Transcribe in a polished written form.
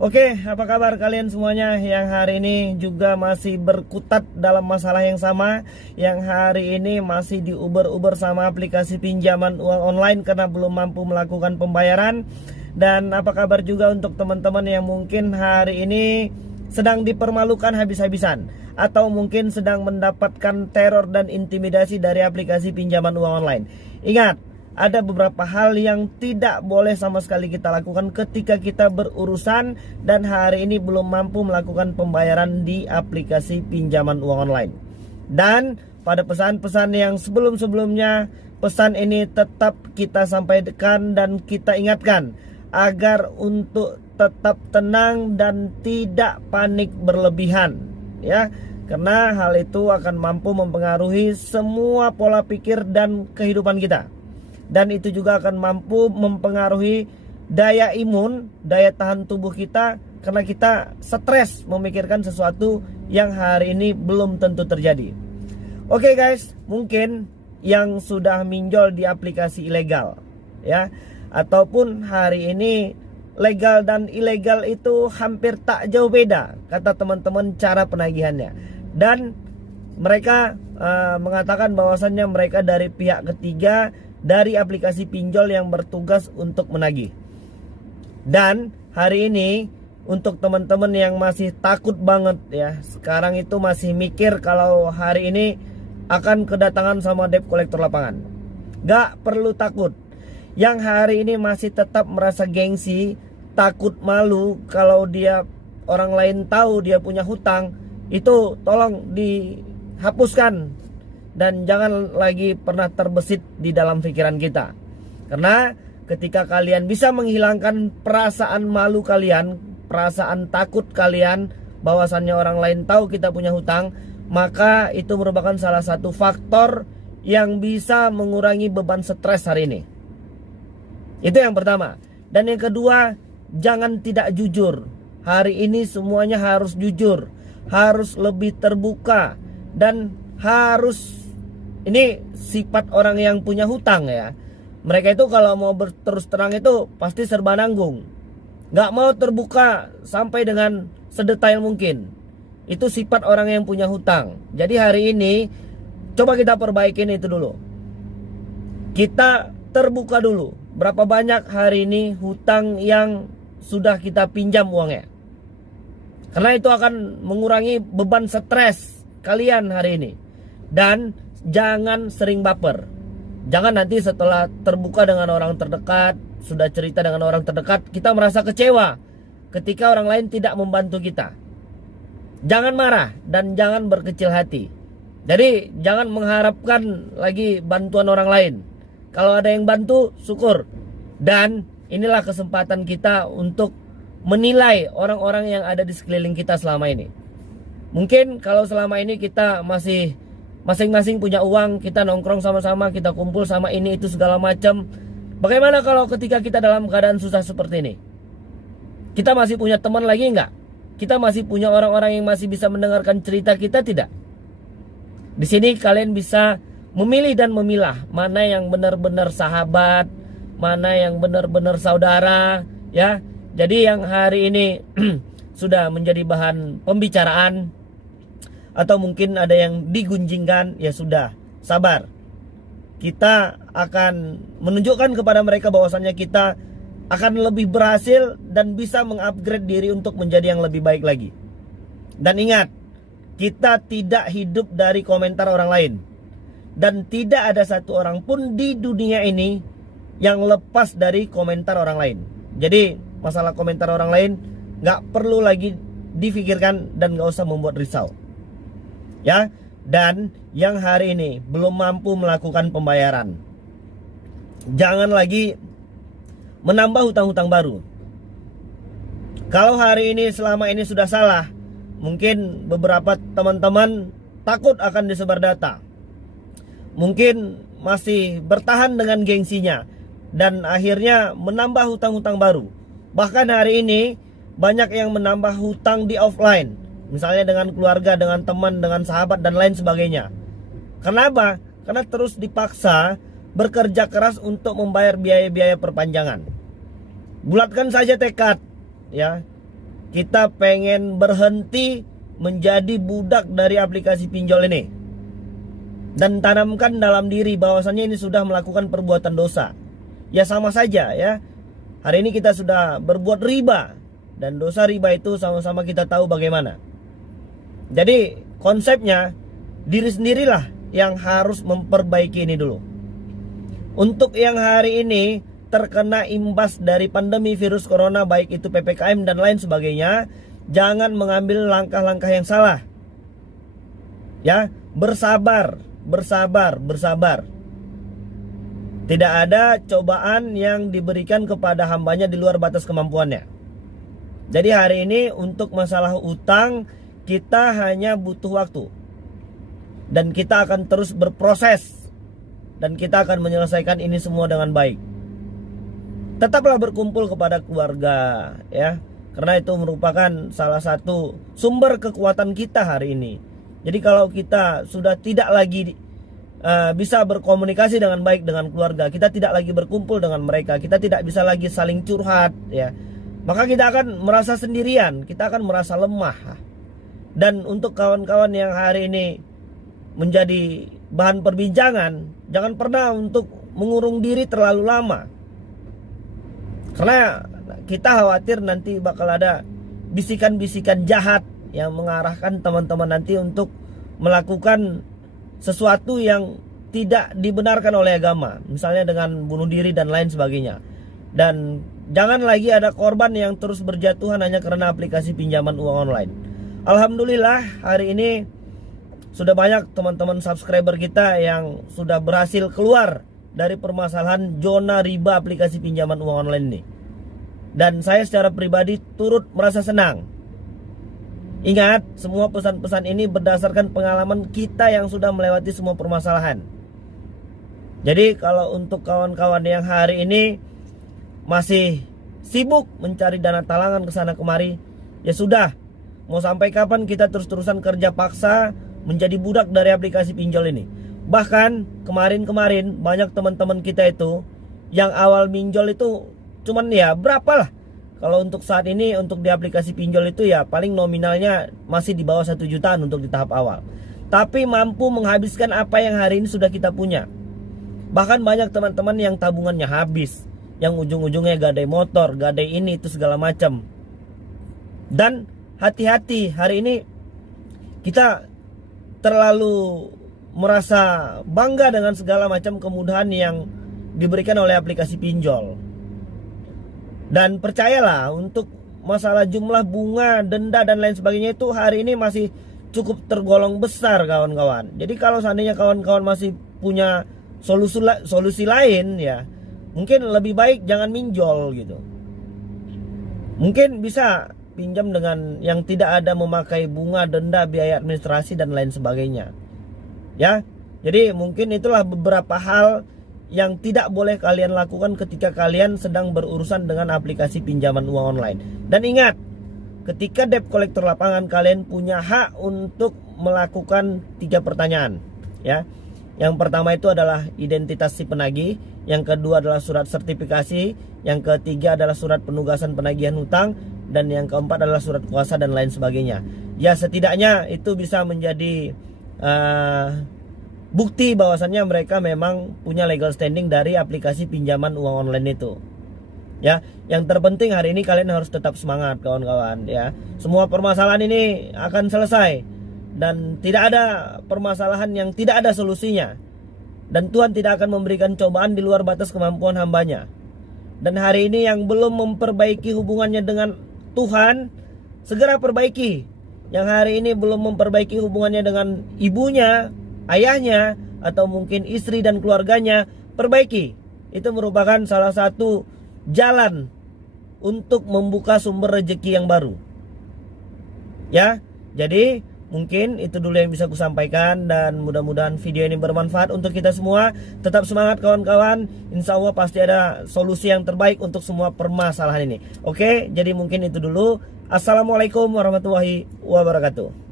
Oke, apa kabar kalian semuanya yang hari ini juga masih berkutat dalam masalah yang sama, yang hari ini masih diuber-uber sama aplikasi pinjaman uang online karena belum mampu melakukan pembayaran. Dan apa kabar juga untuk teman-teman yang mungkin hari ini sedang dipermalukan habis-habisan, atau mungkin sedang mendapatkan teror dan intimidasi dari aplikasi pinjaman uang online. Ingat, ada beberapa hal yang tidak boleh sama sekali kita lakukan ketika kita berurusan dan hari ini belum mampu melakukan pembayaran di aplikasi pinjaman uang online. Dan pada pesan-pesan yang sebelum-sebelumnya, pesan ini tetap kita sampaikan dan kita ingatkan agar untuk tetap tenang dan tidak panik berlebihan, ya. Karena hal itu akan mampu mempengaruhi semua pola pikir dan kehidupan kita. Dan itu juga akan mampu mempengaruhi daya imun, daya tahan tubuh kita, karena kita stres memikirkan sesuatu yang hari ini belum tentu terjadi. Oke guys, mungkin yang sudah minjol di aplikasi ilegal, ya, ataupun hari ini legal dan ilegal itu hampir tak jauh beda, kata teman-teman, cara penagihannya. Dan mereka mengatakan bahwasannya mereka dari pihak ketiga dari aplikasi pinjol yang bertugas untuk menagih. Dan hari ini untuk teman-teman yang masih takut banget, ya, sekarang itu masih mikir kalau hari ini akan kedatangan sama debt collector lapangan, gak perlu takut. Yang hari ini masih tetap merasa gengsi, takut malu kalau dia orang lain tahu dia punya hutang, itu tolong dihapuskan. Dan jangan lagi pernah terbesit di dalam pikiran kita. Karena ketika kalian bisa menghilangkan perasaan malu kalian, perasaan takut kalian bahwasannya orang lain tahu kita punya hutang, maka itu merupakan salah satu faktor yang bisa mengurangi beban stres hari ini. Itu yang pertama. Dan yang kedua, jangan tidak jujur. Hari ini semuanya harus jujur, harus lebih terbuka, dan harus, ini sifat orang yang punya hutang, ya. Mereka itu kalau mau terus terang itu pasti serba nanggung, gak mau terbuka sampai dengan sedetail mungkin. Itu sifat orang yang punya hutang. Jadi hari ini coba kita perbaikin itu dulu. Kita terbuka dulu. Berapa banyak hari ini hutang yang sudah kita pinjam uangnya. Karena itu akan mengurangi beban stres kalian hari ini. Dan jangan sering baper. Jangan nanti setelah terbuka dengan orang terdekat, sudah cerita dengan orang terdekat, kita merasa kecewa ketika orang lain tidak membantu kita. Jangan marah dan jangan berkecil hati. Jadi jangan mengharapkan lagi bantuan orang lain. Kalau ada yang bantu, syukur. Dan inilah kesempatan kita untuk menilai orang-orang yang ada di sekeliling kita selama ini. Mungkin kalau selama ini kita masih masing-masing punya uang, kita nongkrong sama-sama, kita kumpul sama ini itu segala macam. Bagaimana kalau ketika kita dalam keadaan susah seperti ini? Kita masih punya teman lagi enggak? Kita masih punya orang-orang yang masih bisa mendengarkan cerita kita tidak? Di sini kalian bisa memilih dan memilah mana yang benar-benar sahabat, mana yang benar-benar saudara, ya. Jadi yang hari ini sudah menjadi bahan pembicaraan, atau mungkin ada yang digunjingkan, ya sudah, sabar. Kita akan menunjukkan kepada mereka bahwasannya kita akan lebih berhasil dan bisa mengupgrade diri untuk menjadi yang lebih baik lagi. Dan ingat, kita tidak hidup dari komentar orang lain. Dan tidak ada satu orang pun di dunia ini yang lepas dari komentar orang lain. Jadi masalah komentar orang lain gak perlu lagi difikirkan dan gak usah membuat risau, ya. Dan yang hari ini belum mampu melakukan pembayaran, jangan lagi menambah hutang-hutang baru. Kalau hari ini selama ini sudah salah, mungkin beberapa teman-teman takut akan disebar data, mungkin masih bertahan dengan gengsinya, dan akhirnya menambah hutang-hutang baru. Bahkan hari ini banyak yang menambah hutang di offline, misalnya dengan keluarga, dengan teman, dengan sahabat, dan lain sebagainya. Kenapa? Karena terus dipaksa bekerja keras untuk membayar biaya-biaya perpanjangan. Bulatkan saja tekad, ya. kita pengen berhenti menjadi budak dari aplikasi pinjol ini, dan tanamkan dalam diri bahwasannya ini sudah melakukan perbuatan dosa. Ya sama saja ya. Hari ini kita sudah berbuat riba, dan dosa riba itu sama-sama kita tahu bagaimana. Jadi konsepnya diri sendirilah yang harus memperbaiki ini dulu. Untuk yang hari ini terkena imbas dari pandemi virus corona, baik itu PPKM dan lain sebagainya, jangan mengambil langkah-langkah yang salah. Ya, bersabar. Tidak ada cobaan yang diberikan kepada hambanya di luar batas kemampuannya. Jadi hari ini untuk masalah utang, kita hanya butuh waktu. Dan kita akan terus berproses. Dan kita akan menyelesaikan ini semua dengan baik. Tetaplah berkumpul kepada keluarga ya. Karena itu merupakan salah satu sumber kekuatan kita hari ini. Jadi kalau kita sudah tidak lagi bisa berkomunikasi dengan baik dengan keluarga, kita tidak lagi berkumpul dengan mereka, kita tidak bisa lagi saling curhat ya, maka kita akan merasa sendirian, kita akan merasa lemah. Dan untuk kawan-kawan yang hari ini menjadi bahan perbincangan, jangan pernah untuk mengurung diri terlalu lama, karena kita khawatir nanti bakal ada bisikan-bisikan jahat yang mengarahkan teman-teman nanti untuk melakukan sesuatu yang tidak dibenarkan oleh agama, misalnya dengan bunuh diri dan lain sebagainya. Dan jangan lagi ada korban yang terus berjatuhan hanya karena aplikasi pinjaman uang online. Alhamdulillah hari ini sudah banyak teman-teman subscriber kita yang sudah berhasil keluar dari permasalahan zona riba aplikasi pinjaman uang online ini. Dan saya secara pribadi turut merasa senang. Ingat, semua pesan-pesan ini berdasarkan pengalaman kita yang sudah melewati semua permasalahan. Jadi kalau untuk kawan-kawan yang hari ini masih sibuk mencari dana talangan ke sana kemari, ya sudah, mau sampai kapan kita terus-terusan kerja paksa menjadi budak dari aplikasi pinjol ini. Bahkan kemarin-kemarin banyak teman-teman kita itu yang awal minjol itu cuman ya berapa lah. Kalau untuk saat ini untuk di aplikasi pinjol itu ya paling nominalnya masih di bawah 1 jutaan untuk di tahap awal. Tapi mampu menghabiskan apa yang hari ini sudah kita punya. Bahkan banyak teman-teman yang tabungannya habis, yang ujung-ujungnya gadai motor, gadai ini itu segala macam. Dan hati-hati, hari ini kita terlalu merasa bangga dengan segala macam kemudahan yang diberikan oleh aplikasi pinjol. Dan percayalah, untuk masalah jumlah bunga, denda dan lain sebagainya itu hari ini masih cukup tergolong besar kawan-kawan. Jadi kalau seandainya kawan-kawan masih punya solusi lain ya, mungkin lebih baik jangan minjol gitu. Mungkin bisa pinjam dengan yang tidak ada memakai bunga, denda, biaya administrasi dan lain sebagainya. Ya. Jadi mungkin itulah beberapa hal yang tidak boleh kalian lakukan ketika kalian sedang berurusan dengan aplikasi pinjaman uang online. Dan ingat, ketika debt collector lapangan, kalian punya hak untuk melakukan 3 pertanyaan ya. Yang pertama itu adalah identitas si penagih, yang kedua adalah surat sertifikasi, yang ketiga adalah surat penugasan penagihan hutang, dan yang keempat adalah surat kuasa dan lain sebagainya. Ya setidaknya itu bisa menjadi bukti bahwasannya mereka memang punya legal standing dari aplikasi pinjaman uang online itu. Ya, yang terpenting hari ini kalian harus tetap semangat kawan-kawan ya. Semua permasalahan ini akan selesai dan tidak ada permasalahan yang tidak ada solusinya. Dan Tuhan tidak akan memberikan cobaan di luar batas kemampuan hambanya. Dan hari ini yang belum memperbaiki hubungannya dengan Tuhan, segera perbaiki. Yang hari ini belum memperbaiki hubungannya dengan ibunya, ayahnya, atau mungkin istri dan keluarganya, perbaiki. Itu merupakan salah satu jalan untuk membuka sumber rezeki yang baru. Ya, jadi mungkin itu dulu yang bisa aku sampaikan, dan mudah-mudahan video ini bermanfaat untuk kita semua. Tetap semangat kawan-kawan, insya Allah pasti ada solusi yang terbaik untuk semua permasalahan ini. Oke, jadi mungkin itu dulu. Assalamualaikum warahmatullahi wabarakatuh.